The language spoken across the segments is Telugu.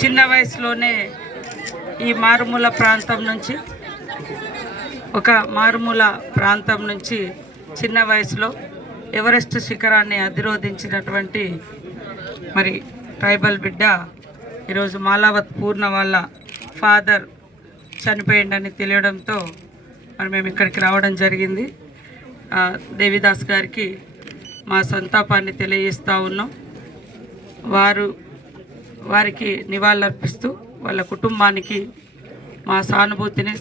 చిన్న వయసులోనే ఈ మారుమూల ప్రాంతం నుంచి చిన్న వయసులో ఎవరెస్ట్ శిఖరాన్ని అధిరోధించినటువంటి మరి ట్రైబల్ బిడ్డ ఈరోజు మాలావత్ పూర్ణ వాళ్ళ ఫాదర్ చనిపోయిందని తెలియడంతో మరి మేము ఇక్కడికి రావడం జరిగింది. దేవిదాస్ గారికి మా సంతాపాన్ని తెలియజేస్తూ ఉన్నాం. వారికి నివాళులర్పిస్తూ వాళ్ళ కుటుంబానికి మా సానుభూతిని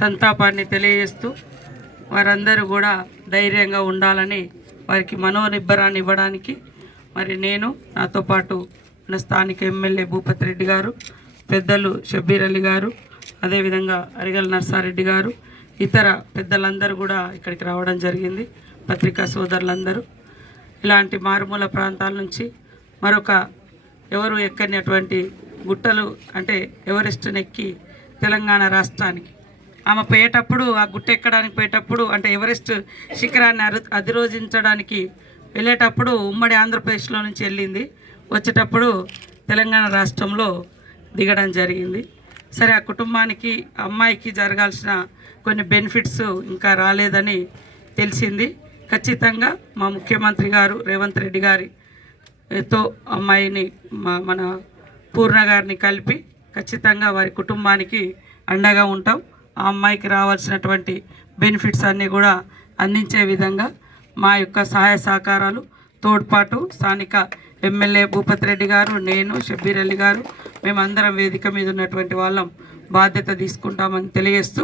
సంతాపాన్ని తెలియజేస్తూ వారందరూ కూడా ధైర్యంగా ఉండాలని వారికి మనోనిబ్బరాన్ని ఇవ్వడానికి మరి నేను నాతో పాటు ఉన్న స్థానిక ఎమ్మెల్యే భూపతి రెడ్డి గారు, పెద్దలు షబ్బీర్ అలీ గారు, అదేవిధంగా అరిగల్ నర్సారెడ్డి గారు, ఇతర పెద్దలందరూ కూడా ఇక్కడికి రావడం జరిగింది. పత్రికా సోదరులందరూ ఇలాంటి మారుమూల ప్రాంతాల నుంచి మరొక ఎవరు ఎక్కనిటువంటి గుట్టలు అంటే ఎవరెస్ట్ని ఎక్కి తెలంగాణ రాష్ట్రానికి ఆమె పోయేటప్పుడు ఆ గుట్ట ఎక్కడానికి పోయేటప్పుడు అంటే ఎవరెస్ట్ శిఖరాన్ని అధిరోధించడానికి వెళ్ళేటప్పుడు ఉమ్మడి ఆంధ్రప్రదేశ్లో నుంచి వెళ్ళింది. వచ్చేటప్పుడు తెలంగాణ రాష్ట్రంలో దిగడం జరిగింది. సరే, ఆ కుటుంబానికి అమ్మాయికి జరగాల్సిన కొన్ని బెనిఫిట్స్ ఇంకా రాలేదని తెలిసింది. ఖచ్చితంగా మా ముఖ్యమంత్రి గారు రేవంత్ రెడ్డి గారితో అమ్మాయిని మన పూర్ణ గారిని కలిపి ఖచ్చితంగా వారి కుటుంబానికి అండగా ఉంటాం. ఆ అమ్మాయికి రావాల్సినటువంటి బెనిఫిట్స్ అన్నీ కూడా అందించే విధంగా మా యొక్క సహాయ సహకారాలు తోడ్పాటు స్థానిక ఎమ్మెల్యే భూపతి రెడ్డి గారు, నేను, షబ్బీర్ అలీ గారు, మేమందరం వేదిక మీద ఉన్నటువంటి వాళ్ళం బాధ్యత తీసుకుంటామని తెలియజేస్తూ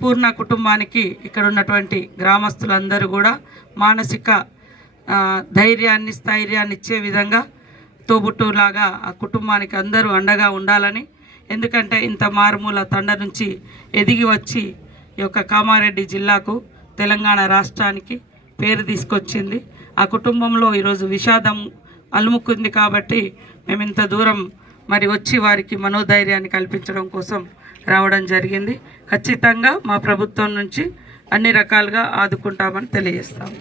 పూర్ణ కుటుంబానికి ఇక్కడ ఉన్నటువంటి గ్రామస్తులందరూ కూడా మానసిక ధైర్యాన్ని స్థైర్యాన్ని ఇచ్చే విధంగా తోబుట్టులాగా ఆ కుటుంబానికి అందరూ అండగా ఉండాలని, ఎందుకంటే ఇంత మారుమూల తండ నుంచి ఎదిగి వచ్చి ఈ యొక్క కామారెడ్డి జిల్లాకు తెలంగాణ రాష్ట్రానికి పేరు తీసుకొచ్చింది. ఆ కుటుంబంలో ఈరోజు విషాదం అలుముకుంది కాబట్టి మేము ఇంత దూరం మరి వచ్చి వారికి మనోధైర్యాన్ని కల్పించడం కోసం రావడం జరిగింది. ఖచ్చితంగా మా ప్రభుత్వం నుంచి అన్ని రకాలుగా ఆదుకుంటామని తెలియజేస్తాము.